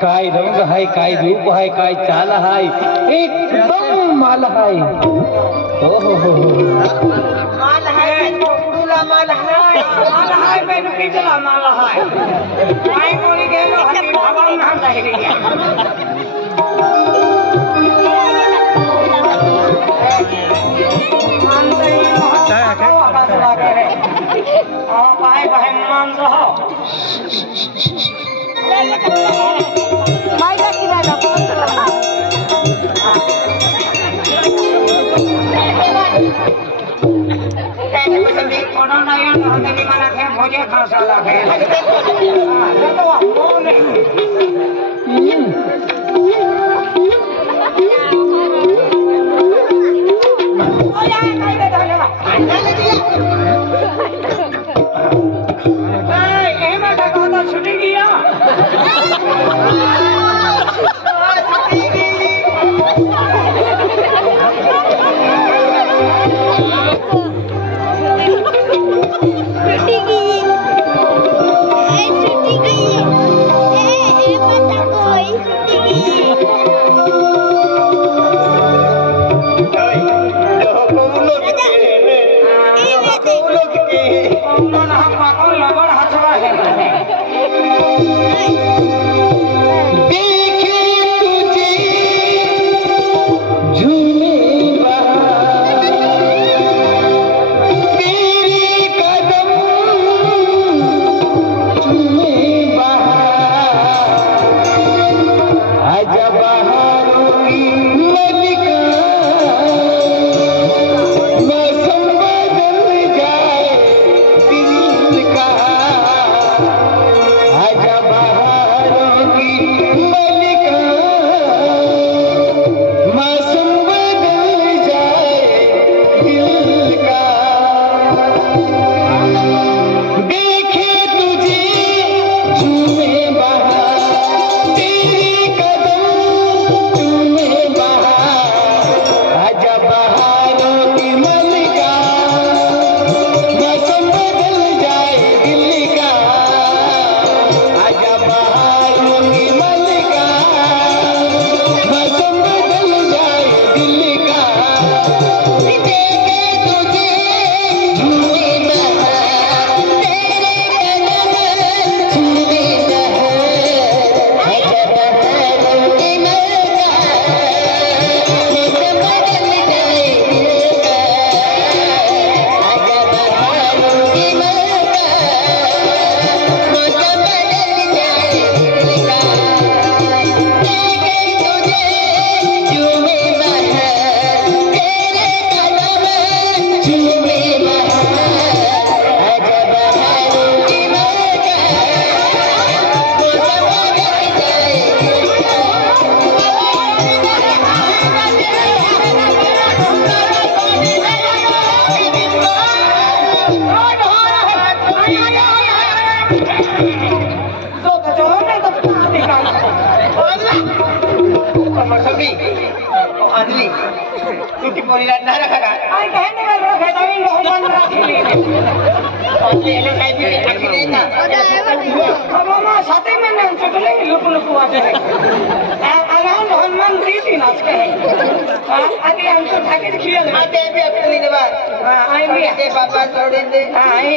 काय रंग है, काय रूप है, काय चाल है, एकदम माल है। हो माल है, फुला माल है, मैंने पिछला माल है। काय बोली गेलो हनी भगवान नाम जाहिर है। मान नहीं अच्छा है क्या? आवाज लगा रे। भाई भाई मान रहो। माइका की ना कोनो नहीं हम तेरी मना के भोजे खासा लगे तो वो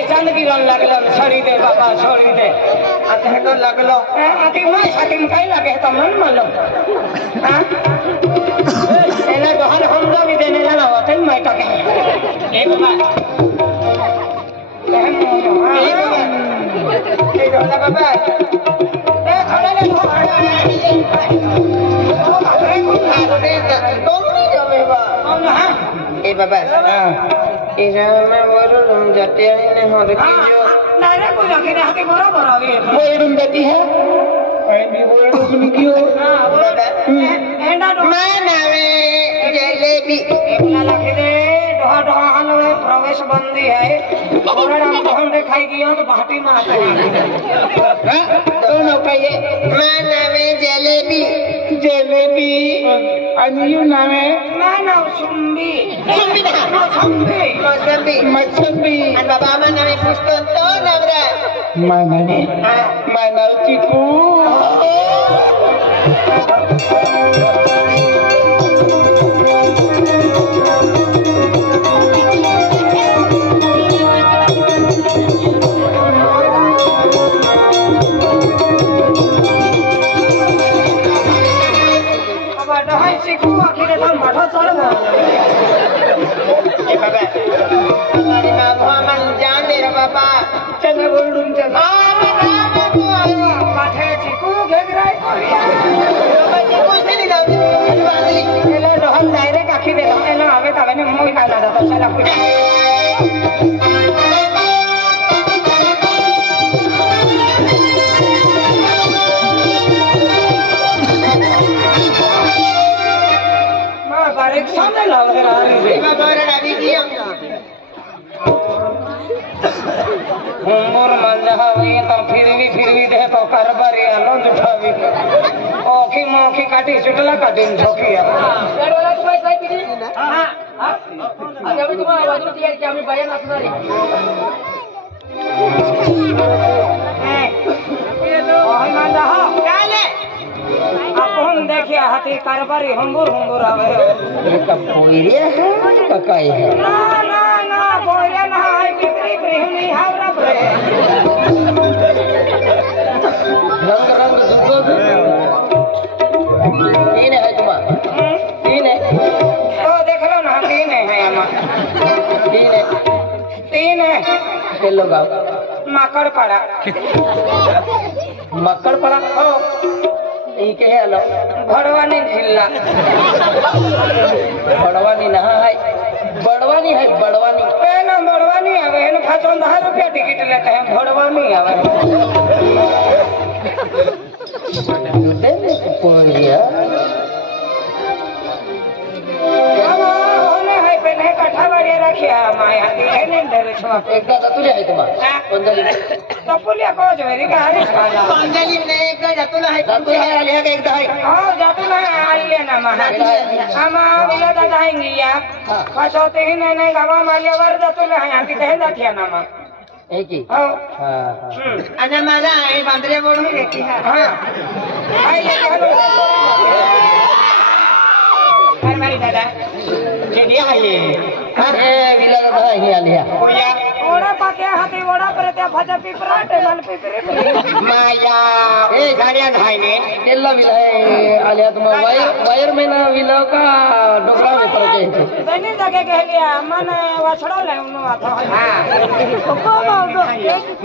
चंद की रन लगलो छोड़ी दे बाबा छोड़ी दे अतहटो लगलो अति मैं साकिन कई लगे तो मन मालो हां एना गहन हम दो भी देने जाना होते मैं तो कहे एक बार ए होला बाबा ए खड़ा ले ओ बाबरे को खाने तो नहीं जमे बा हां ए बाबा हां इरा में वो रूम जाते हैं ने हो रखी जो डायरेक्ट को जाके ने हाथे बराबर आ गए वो रूम जाती है आई भी वो रूम में क्यों हां वो एंडा मैं नावे जलेबी एकला लगे दे ढोहा ढोहा हाल में प्रवेश बंदी है और हम कौन दिखाई गया तो भाटी में आता है हां दोनों का ये मैं नावे जलेबी जलेबी अनियु नावे मैं नाव सुंबी सुंबी ना सुंबी मसंबी मसंबी अन बाबा मन नावे पुष्पन तो नवरा मन नावे हां मन नाव चिकू हुंगुर मंजहावी तो फिरवी दे तो करबरी आलो जुठावी ओखी मोखी काटी चुटला काटी झोकी गाडीवाला तू पैसा किती हां आता मी तुम्हाला बाजूला तयार की आम्ही बाया नसणार ओही मंजहा काले अपन देखिए हाथी करबरी हुंगुर आवे पोइरिया है पकाई है ना ना ना बोरिया ना है बिक्री प्रेमी हावरा bre रंग दुगो तीन है तुम्हारा तीन है तो देख लो ना तीन है हमारा तीन है के लोग माकड़ पड़ा मक्कड़ पड़ा हो यही के है लो भड़वानी जिला बड़वानी नहा है बड़वानी है बड़वानी पहला बड़वानी आवे है ना 5,000 रुपया टिकट लेते हैं भड़वानी आवे दे दे पोइरिया पहले कट्ठा बढ़िया रखिया माया है नहीं डर छवा एक दादा तुझे है तुम्हारा पंजली तो पुलिया को जो मेरी गाड़ी खाना पंजली ने एक दादा है तुझे है आलिया का एक दादा है हां जातु ना आलिया ना महा हम बिला दादा आएंगे या पछोते ही नहीं गवा मालिया वर जातु ना यहां की कह जातिया ना मा एक ही हां हां अना मारा है बांद्रे बोल में लेती है हां आई ले चलो हमारी दादा केडिया है ये ए विला दादा ही आलिया ओया ओड़ा पाके हाथी ओड़ा पर त्या भजा पिपरा टेबल पिपरे माया ए गाड़िया धाइने केला विला है आलिया तुम वायर में ना विला का डोकरा में पर के बनी जगह कह लिया मन वछड़ो ले उनो आता हां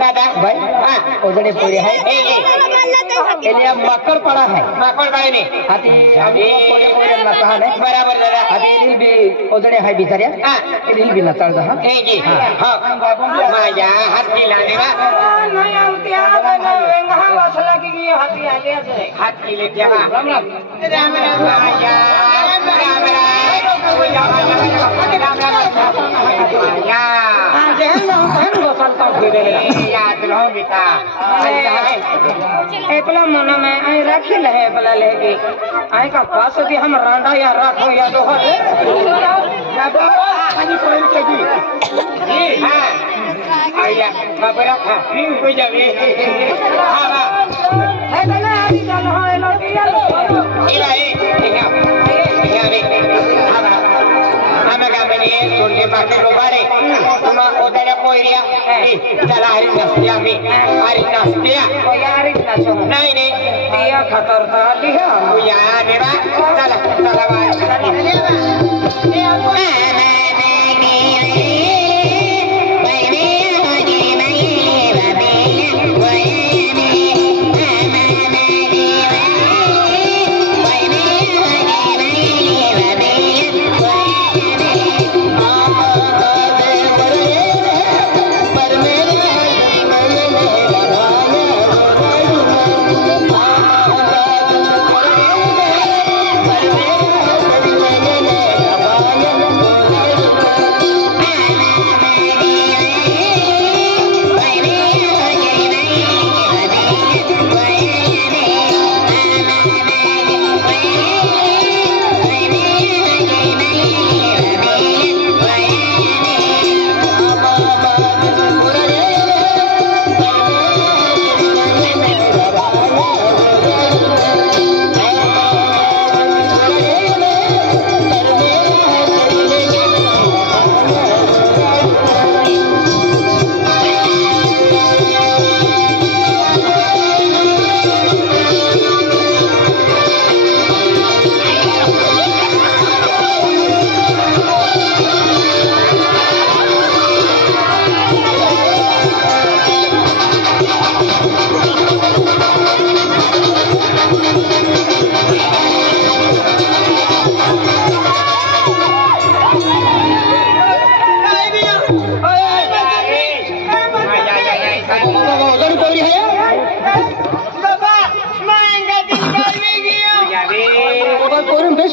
दादा भाई ओजड़े पूरे है एलिया मक्कड़ पड़ा है माकड़ बाई ने हाथी अभी कोले ना कहा है बराबर दादा हाथी इल भी ओजड़े है बिचारिया हां इल भी ना चल रहा ए जी हां माया हाथ मिलाने वा नहीं आउतिया वेंगा वछला की हाथी आ गया से हाथ की ले दिया राम राम माया राम माया हां जहन हम गोसल फिरे याद लो बेटा एकला मन में आई रखी ले एकला लेके आई का पास भी हम रांडा या राखो या दोहर बाबा पानी कोई के जी हां आया बाबा रखा कोई जावे हां बा है ना आदि जान हो लो दिया इला ए सुनले माके रोबारे तुम ओदने कोइरिया चला हरी नस्तिया में हरी नस्तिया कोई हरी नसो नहीं नहीं दिया खतर था लिया वो यार देवा चला चला बाय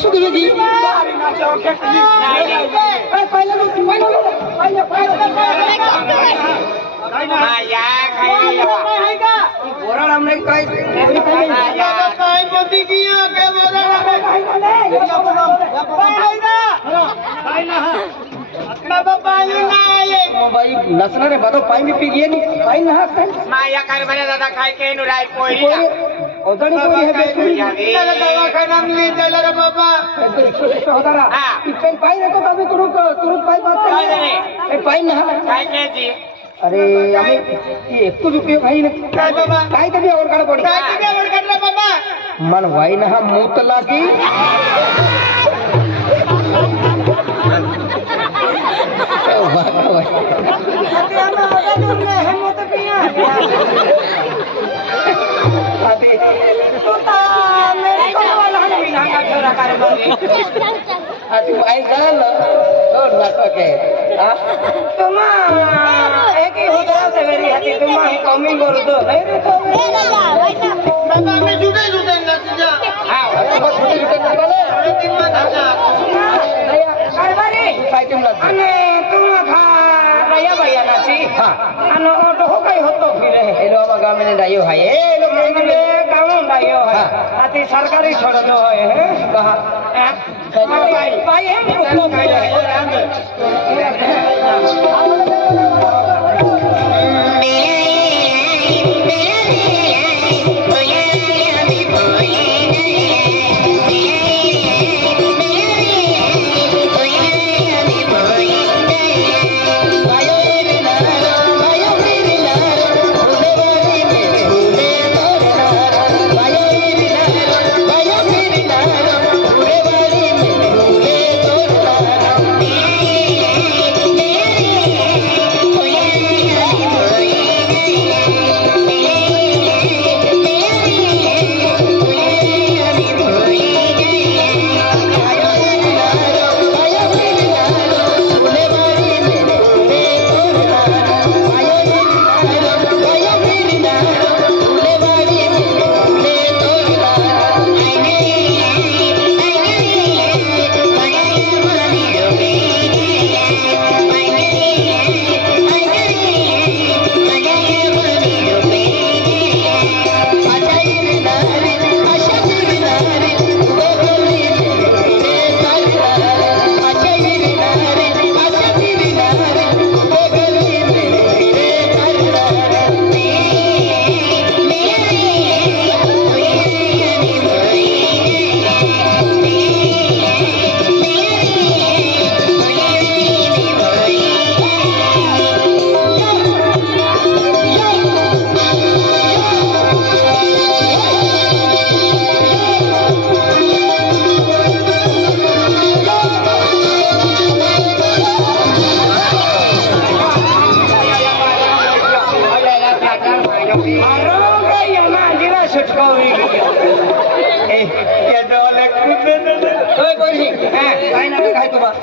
सुख होगी भाई नसना रे बातो पाई में पी गए नहीं पाई ना माया कर बने दादा खाई के नुराई पोरी ओदड़ी कोई है दादा दवा खाना में ले चला रे बाबा होदारा पेन पाई रे तो तभी तुरंत पाई बात ए पाई ना खाई के जी अरे हमें ये एक तो रुपये भाई ने काय बाबा काय तभी और काढ पड़ी काय तभी और काढ रे बाबा मन वाई ना मूत लागी सरकारी छोड़ दो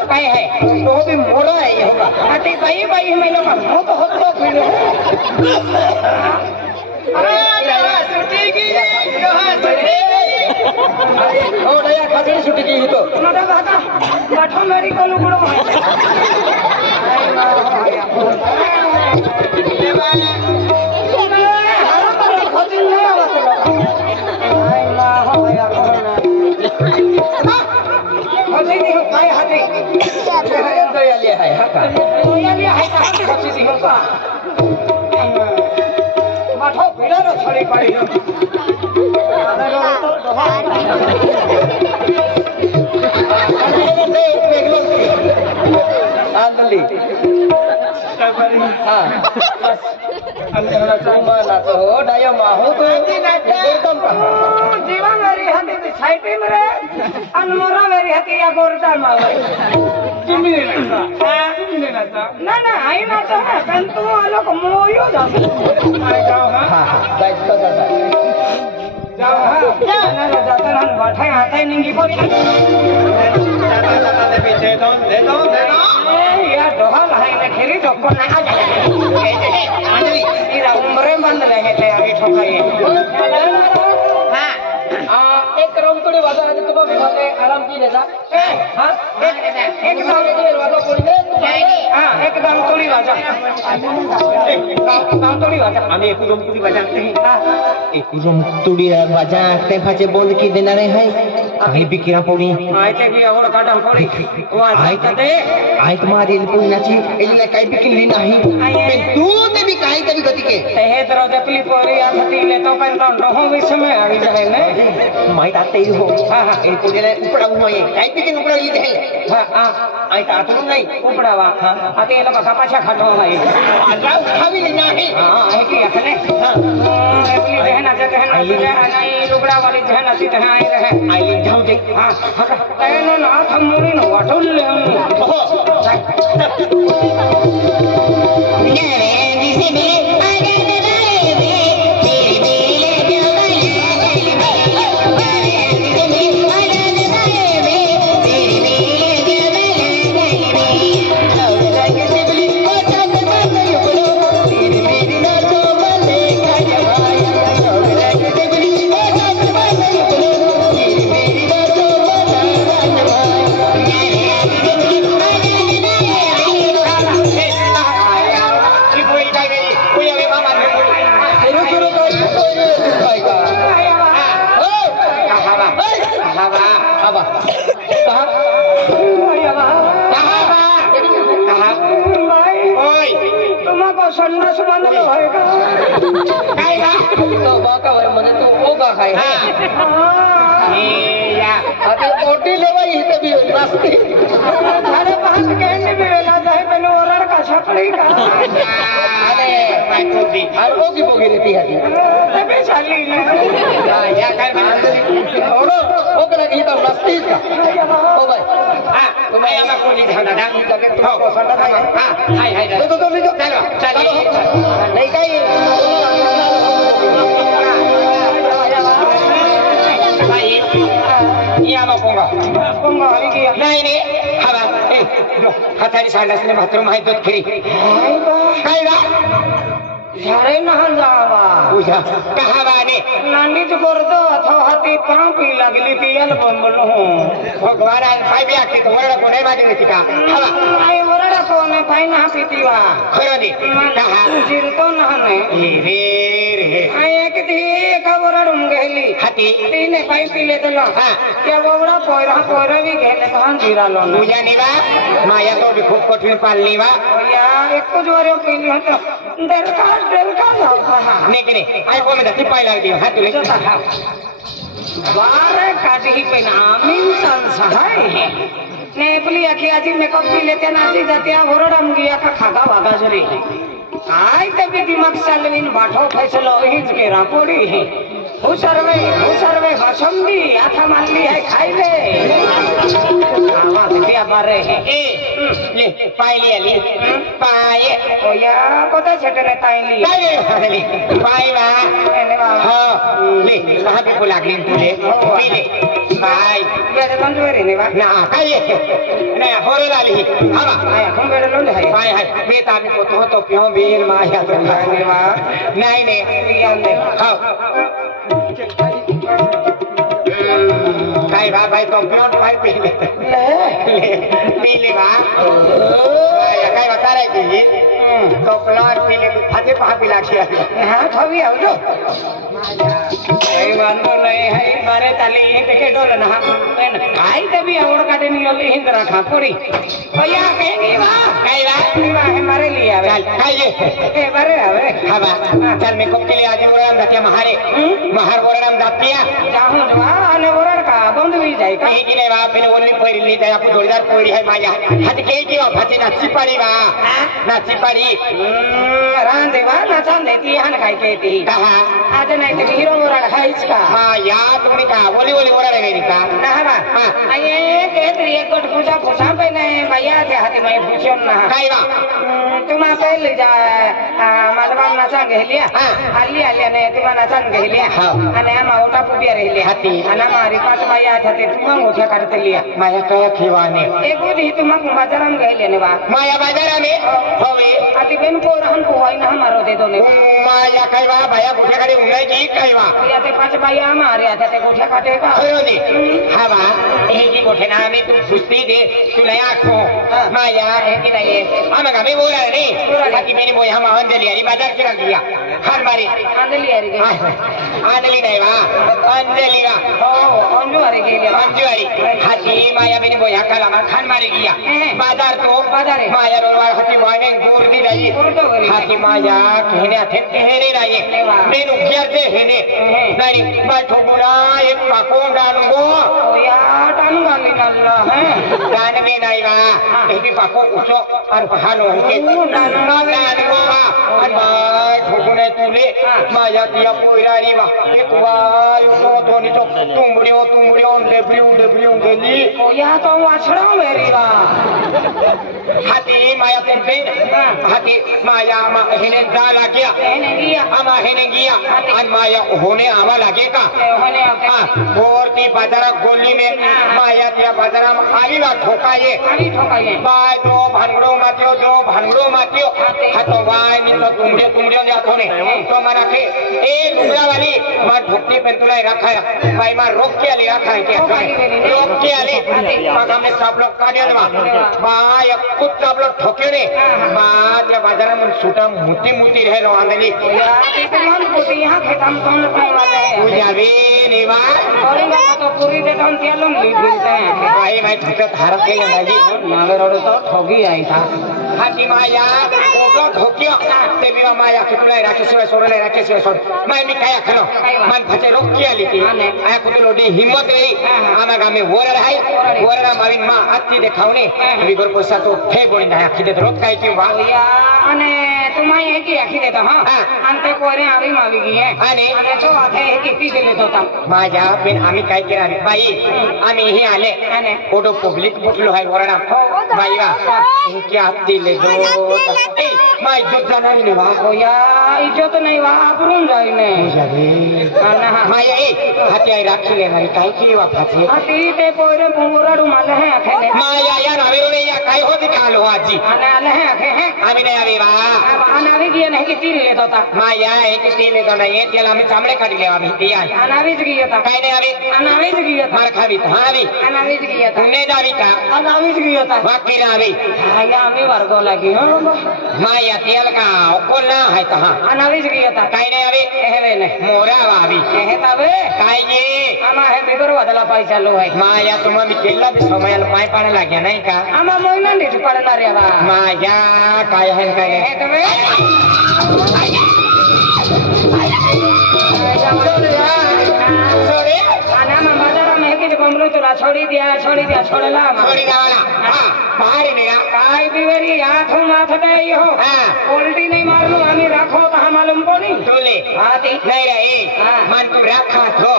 काय है तो भी मोड़ा है ये होगा अरे भाई भाई मैं लोग हो तो फिर अरे छुट्टी की कहां छुट्टी ओ दया खातिर छुट्टी की तो नडा बाता बाठो मेरी कोलू गुड़ो है जीवा मेरी हती साइटी मेरे अनमोरा मेरी हती या गोरता मावे तुम्ही ना ना आई ना तो है पण तू आलो को मोयो जाओ आई जाओ हां जाओ हां ना जाता हन बैठे आते निंगी को दादा दे पीछे दे दो या दोहल है ना खेरी तो को ना आ जाए आंधी इरा उम्रे बंद रहे थे अभी ठोकाई हां 1 रंगतोडी वाजा आहे तुम्हा विभागे आराम की लेजा हां एकदम वाजा कोणी ने हां एकदम तोडी वाजा तोडी वाजा आम्ही एकदम तुडी वाजवते एकदम तुडी वाजवते फाचे बोल की देणारे है काही बिकिरा पोडी आयते भी आवड काढून पडी आयते आय तुम्हारी पुण्याची एले काही बिकिली नाही पण तू ते भी काही तरी गती के हे तर जपली पोरी आखती ले तो पण रहो विषय आवी जाय ने माहित आते हो हां हां ए पुढेला उपडा उमाये काही बिकिन उपडा येते है हां हां आय तातून नाही उपडावा आता याला बघा पाछा खाटो नाही आजा उठावी नाही हां हे की अखने जपली जहना जहना नाही लुगडा वाली जहना सी तह आई रहे आई जाऊ दे हां तैनो ना थमुरी न वाटोल ले हो संन्यास बनलो है का काय का तो बाका वर म्हणे तो ओगा खाय या आता पोटी लेवाई इथे भी नसते झाले पाच केंडी मिळेला जाय पण ओरड का छपडी का अरे माहिती आणि ओगी बोगी रेती हाती ते बी चालली ना या काय म्हणते ओडो ओगला की तर नसतेच का ओ बाय हा तुम्ही आम्हा कोणी झाला ना जगत तुला पसंत आहे हा हाय हाय तो चलो चलो नाही काही या बापोंगा पंग हरी की नाही रे हवा ए हातारी सांडसले मात्र माहित होत खरी काय रा झारे ना जावा पूजा कहावाने नांदीच करतो अथवा हाती पाव पी लागली पियल बनबलो भगवान आज पाय बी आखते तो वरडा कोणी मागे नाही का हवा आई ओरडा कोने पाय ना पितीवा खरं दे कहा जिरतो ना ने रे रे आई एक दी एका ओरडून गेली हाती तिने पाय पिले तलो हा त्या ओवडा पोयरा बी गेले भान जिरालो ना पूजा निवा माया तो भी खूप कठीण पालली वा या एक जोरे पिली होतो दरका जाऊ नाही की नाही आई कोण ती पाय लागली हा तुले बारे काटी पण आम्ही सहाय ने पली आखी आजी मेकअप पी लेते ना आजी जाते ओरडम गिया का खागा वागा जरी आय ते भी दिमाग चालवीन बाठो फैसलो हीच के रापोडी हु सर्वे हसंदी आता मानली है खाइले आवाज क्या बारे है ए ले पायली आली पाय ओया कोता छटने ताईली काय रे पाय वा एने वा हा ले कहा पे लागली तुले पीले पाय बेरे मंजूरी ने वा ना काय नाही होरे आली हवा आया हम बेरे लोंड है पाय हाय बेटा मी को तो पियो बीर माया तो ने वा नाही ने पियाने हा काय बा भाई तो पियो पाय पीले पीले बा या काय बता रे की तो प्लाट पीले फाटे पहा पिला छिया हां थवी आवजो ए मानो नहीं है मारे ताली देखे डोल ना पेन आई ते भी आवड़ काटे नियोली हिंदरा खापुरी भैया कहेंगे वा काय बा है मारे लिए आवे चल खाइए ए बारे आवे हवा चल मैं को के लिए आज बोलना जाते महारे महार बोलना जातिया जाहू वा आने ओरड का बंद भी जाए का कहीं की नहीं बा बिन ओली पैरी ली जाए आपको जोड़ीदार पैरी है माया हट के की वा फटे ना चिपाड़ी बा ना चिपाड़ी रान देवा ना चांद देती हन खाई केती कहा आज नहीं ते हीरो ओरड खाइच का हाँ याद तुमने कहा बोली बोली बोला नहीं का ना बा आये केतरी एक गोट पूजा पूजा पे ने भैया के हाथी में पूछन ना काय बा तुम पहले जा मालवा नाचा गेलिया हाँ. आली आली ने तुम नाचा गेलिया हाँ. आणि आमा ओटा पुपिया रहलिया हाथी અને મારી પાસે ભાઈ આ થતે તું મોઢે કાઢતે લિયા माया कया खिवाने એ ગુડી તું મક બાજારામ ગઈ લેને વા माया बाजार में होवे આતી બેન પોરહન કોવાઈ ના મારો દે દો ને माया कहवा भाया गुठे खाली उंगई जी कहवा યાતે પાછ ભાઈ આ મારે આ થતે ગોઠે કાઢે કા खरो दे हवा ए जी गुठे ना में तू सुस्ती दे तू नया आखो माया है कि नहीं हम गावे बोला रे हाथी मैंने बोया हम अंजलि हरी बाजार से रख दिया हर बारी આંદલી હારી ગઈ अंजलि नहीं वा अंजलि का ઓ અંજુ હારી ગઈ લે अंजू हरी हाथी माया मैंने बोया कला खान मारी गया बाजार तो बाजार है। माया रोलवार हाथी बॉय दूर दी रही दूर तो गई। हाथी माया कहने थे कहने नहीं मेनू क्या से हेने नहीं बैठो बुरा एक पाको डालूंगो ઓ યા ટાનુ ગાલી નલ્લા હે दान में नहीं वा एक भी पाको उसो और हानो के दान को वा और भाई ठोकुने तुले माया दिया पुरारी वा एक वाय तो नहीं तो तुमड़ियो डेब्रियो गेली ઓ યા તો વાછડા મેરી વા हाथी माया पे हाथी माया मा हेने जा लागिया એને ગયા आमा हेने गिया और माया होने आवा लागेगा હોને આવતે गोरती बाजारा गोली में माया दिया बाजारा में आई वा ठोकाये આવી ઠોકાઈ बाय जो भानगड़ो मातियो हाँ तो वाय नहीं तो तुमड़े जातो ने तो मना के ए लुगड़ा वाली मार भुक्ति पेंतुलाई रखा है भाई मार रोक के आली रखा है क्या रोक के आली मार हमने सब लोग काढ़े लवा बाय कुछ सब लोग ठोके ने बाद या बाजार में सूटा मुती रहे लो आंधली યા તે તો મન પોતી યહાં ખેતમ કોણ લખાઈ વાલે पूजावी निवा करूंगा तो पूरी देता हूँ क्या लोग लीड मिलते हैं भाई ठोके भारत के अंदाजी मांगे रोड तो ठगी आई था हाथी माया ओको ठोकियो देवी माया कितना राखे सिवाय सोरले राखे सिवाय सोर मैं मी काया खनो मन फचे रोक किया लीती आया कुते लोडी हिम्मत रही आमा गामे वोररा माविन मा आत्ती देखावने विगोर पोसा तो फे बोली ना खिदे रोक काई की वा या अने तुम्हारी है कि आखी देता हाँ अंते कोरे आवी मावी गई है अने तो आते है कि पी ले देता माया बिन आमी काय केरा बाई आमी ही आले अने ओडो पब्लिक बुटलो है वोररा बाई वा क्या आत्ती ले दो ए माई जो जाना नहीं वा ओ या इज्जत नहीं वा आपरून जाई ने ना माया ए हाथी आई राखी ले ना काय की वा फाची अति ते कोरे पुंगुराडू माले हैं आखे ने माया या नावेरो ने या काय हो दिखा लो आजी अने आले हैं आखे हैं आमी नहीं आवे वा अब अनावी गई नहीं कि तीर ले देता माया एक तीने तो नहीं तेल आमी चामड़े काट ले आमी ती आई अनावीज गई था काय नहीं आवे अनावीज गई था मार खावी हां आवी अनावीज गई था उन्ने दावी का अनावीज गई था बाकी ना आवी या आम्ही वर्गो लगी हो माया तेल का ओको ना है कहां अनावीज गई था काय नहीं आवे एहे ने मोरा आवी एहे तबे काय ये आमा है बिगर वादला पाई चालू है माया तुम मी केला भी समय पाय पाणे लाग्या नाही का आमा मोइना नीट पडना रे बा माया काय है काय एहे तबे सोरे आना मा बाजारा में के बमलो तुला छोड़ी दिया छोड़ला मा छोड़ी दावाला हां बाहर निगा काय बिवरी आठो माथ गई हो हां उल्टी नहीं मारलो आमी राखो तो हम मालूम कोनी तोले हाथी नहीं रे मन तू रखा थो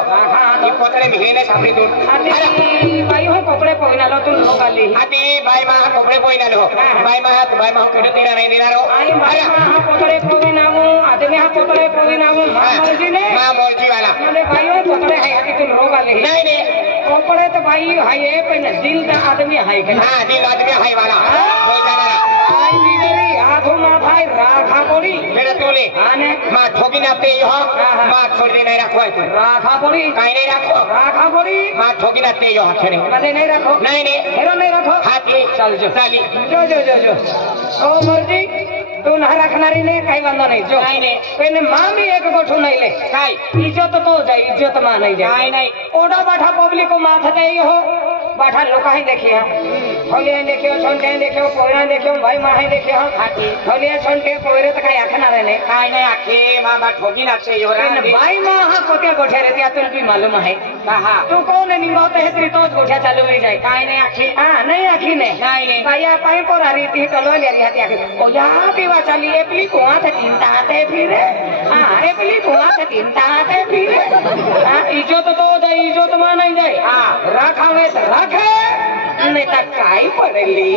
ये पोतरे मिहेने सापडी तू हाथी भाई हो कपड़े पहिनालो तू लोगाली हाथी बाई मा कपडे पोइनालो बाई मा कुठे तेरा नाही देणारो आई भाई हा कपड़े पहिनावो आदमी हा कपड़े पहिनावो मामर्जी ने मा मोरजी वाला म्हणजे भाई हो कपड़े है हाथी तू लोगाली नहीं नहीं कपड़े तो भाई हाय है पण दिल का आदमी है के हां दिल आदमी हाय वाला कोई जाना आई बिवरी आठो माथा राखा पड़ी तेरा तोले आने मा ठोकी ना पे हो मा छोड़ दे नहीं रखो तू राखा पड़ी काई नहीं रखो राखा पड़ी मा ठोकी ना ते हो हथने मने नहीं रखो नहीं नहीं हेरो नहीं रखो हाथी चल जो चाली जो ओ मर्जी तू ना रखनारी ने काही वांधो नहीं जो नहीं नहीं पेने मामी एक गोठो नहीं ले काय इज्जत तो जाई इज्जत मा नहीं जाए नहीं नहीं ओडा बाठा पब्लिक को माथा दे हो बाठा लोका ही देखिया होलिया देखियो छोंटे देखियो पोयरा देखियो भाई माहे देखियो हाथी होलिया छोंटे पोयरे तो काही आखना रहने काय नहीं आखे मा ठोकी ना ते हो पेने भाई मां हा कोत्या गोठे रे त्या तुल भी मालूम है कहा तू कौन निंगावत है तेरी तो गोठ्या चालू हो जाए काय नहीं आखे हां नहीं आखी ने नहीं नहीं भाईया पाई पर आ रही थी टलो ले रही थी आके ओ या पीवा चली एपली कुआ थे चिंता आते फिर हां एपली कुआ थे चिंता आते फिर हां इज्जत तो दे इज्जत मा नहीं जाए हां राखावे तो राखे नहीं तो काई पड़ेली